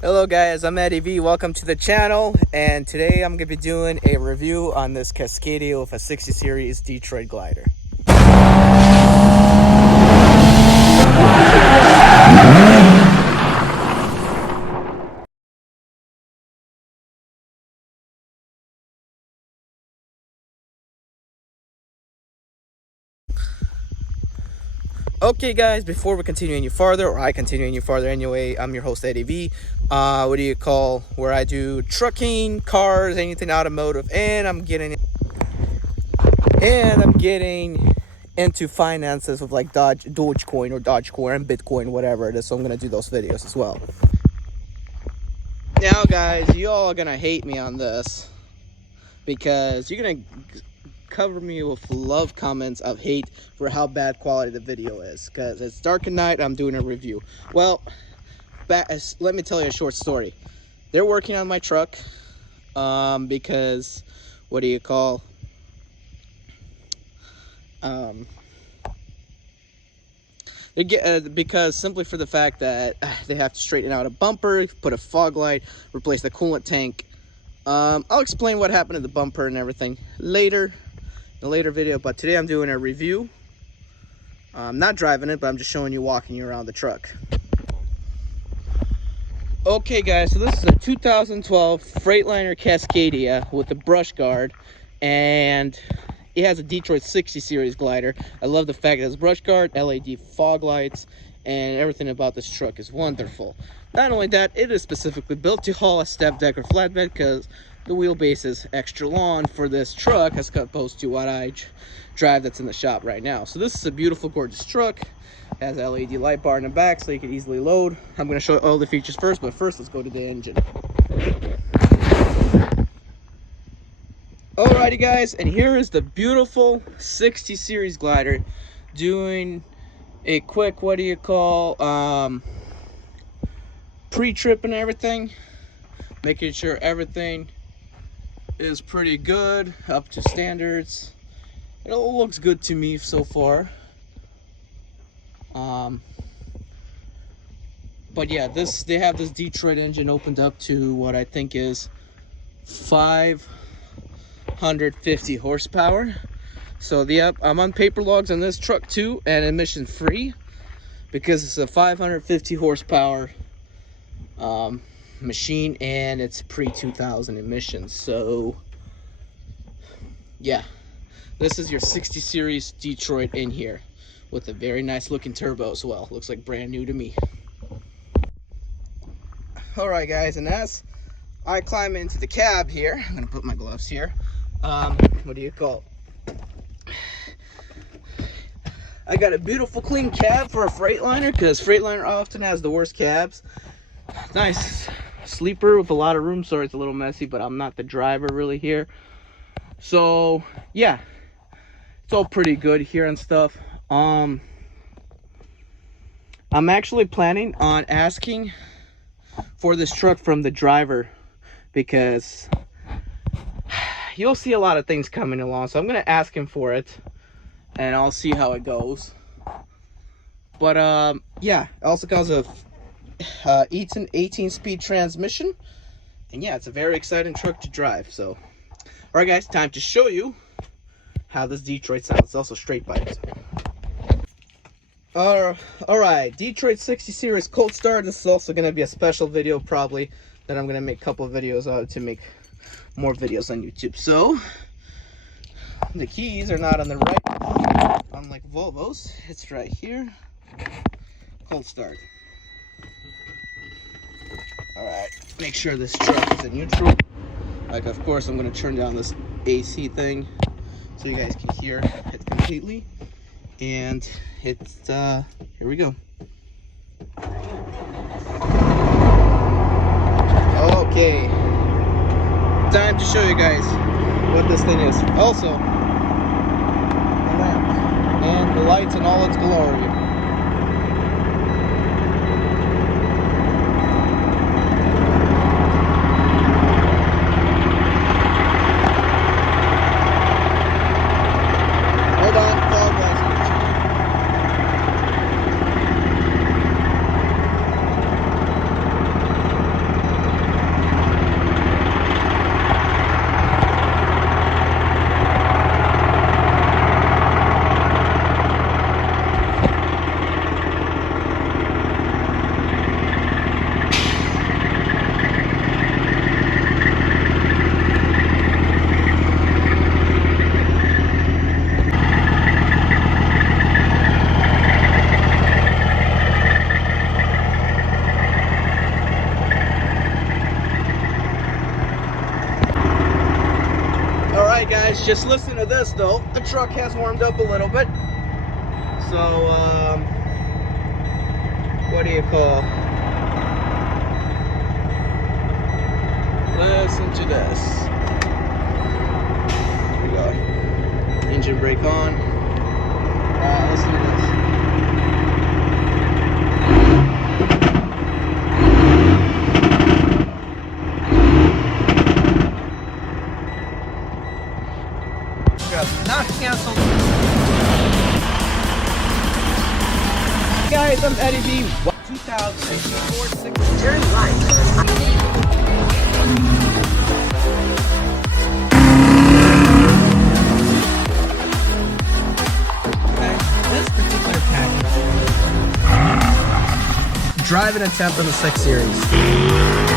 Hello guys, I'm Eddie V. Welcome to the channel, and today I'm going to be doing a review on this Cascadia with a 60 series Detroit glider. Okay guys, before we continue any farther, or I continue any farther anyway, I'm your host Eddie V. Where I do trucking, cars, anything automotive, and I'm getting into finances with like Dogecoin or Dogecoin and Bitcoin, whatever it is. So I'm gonna do those videos as well. Now guys, you all are gonna hate me on this because you're gonna cover me with love comments of hate for how bad quality the video is, because it's dark at night. I'm doing a review. Well, let me tell you a short story. They're working on my truck because because simply for the fact that they have to straighten out a bumper, put a fog light, replace the coolant tank. I'll explain what happened to the bumper and everything later, in a later video, but today I'm doing a review. I'm not driving it, but I'm just showing you walking you around the truck. Okay guys, so this is a 2012 Freightliner Cascadia with a brush guard, and it has a Detroit 60 series glider. I love the fact it has brush guard, LED fog lights, and everything about this truck is wonderful. Not only that, it is specifically built to haul a step deck or flatbed because the wheelbase is extra long for this truck as opposed to what I drive that's in the shop right now. So this is a beautiful, gorgeous truck. It has a LED light bar in the back so you can easily load. I'm going to show you all the features first, but first let's go to the engine. Alrighty guys, and here is the beautiful 60 series glider doing a quick pre-trip and everything, making sure everything is pretty good, up to standards. It all looks good to me so far. But yeah, they have this Detroit engine opened up to what I think is 550 horsepower. So yep, I'm on paper logs on this truck too, and emission free, because it's a 550 horsepower machine, and it's pre-2000 emissions. So yeah, this is your 60 series Detroit in here with a very nice looking turbo as well. Looks like brand new to me. All right guys, and as I climb into the cab here, I'm gonna put my gloves here. I got a beautiful clean cab for a Freightliner, because Freightliner often has the worst cabs. Nice sleeper with a lot of room. Sorry it's a little messy, but I'm not the driver really here. So yeah, it's all pretty good here and stuff. I'm actually planning on asking for this truck from the driver, because you'll see a lot of things coming along. So I'm gonna ask him for it, and I'll see how it goes. But yeah, it also comes with 18-speed transmission, and yeah, it's a very exciting truck to drive. So all right guys, time to show you how this Detroit sounds. It's also straight bite. All right, Detroit 60 series cold start. This is also going to be a special video probably that I'm going to make a couple of videos out to make more videos on YouTube. So the keys are not on the right, unlike Volvo's. It's right here. Cold start. All right, make sure this truck is in neutral. Like, of course, I'm going to turn down this AC thing so you guys can hear it completely. And it's here we go. Okay, time to show you guys what this thing is. Also, the lamp and the lights in all its glory. Just listen to this though. The truck has warmed up a little bit. So, what do you call? Listen to this. Here we go. Engine brake on. Listen to this. Not canceled. Guys, I'm Eddie B. 2004 turn right. This particular package. Driving attempt on the 6 Series.